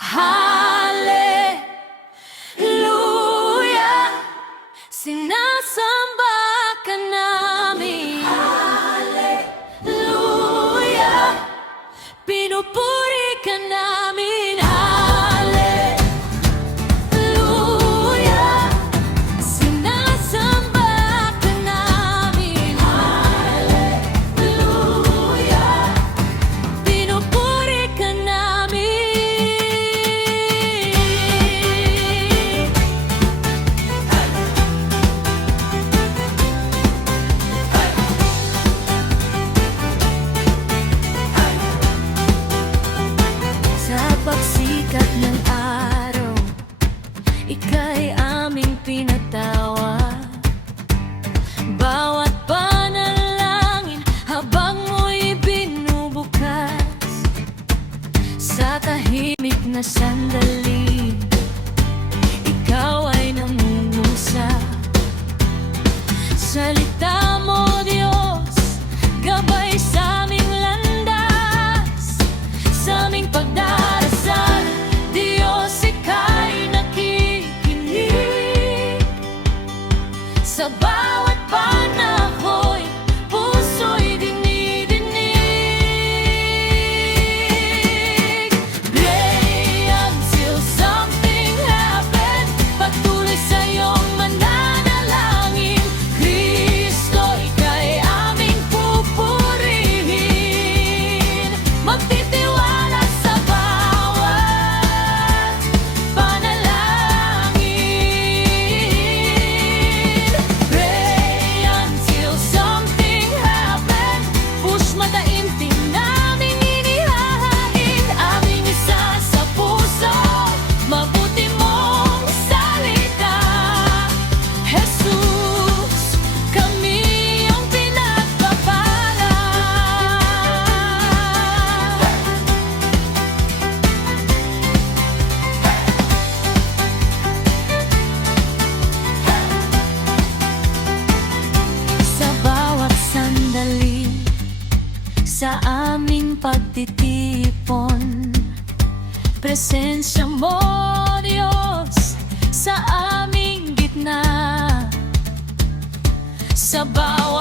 High. pagsikat ng araw. Ika'y aming pinatawa Bawat panalangin habang mo'y binubukas. Sa tahimik na sandali Ikaw ay nangungusap Salita aking pagtitipon. Presensya mo, Diyos, sa aming gitna. Sa bawat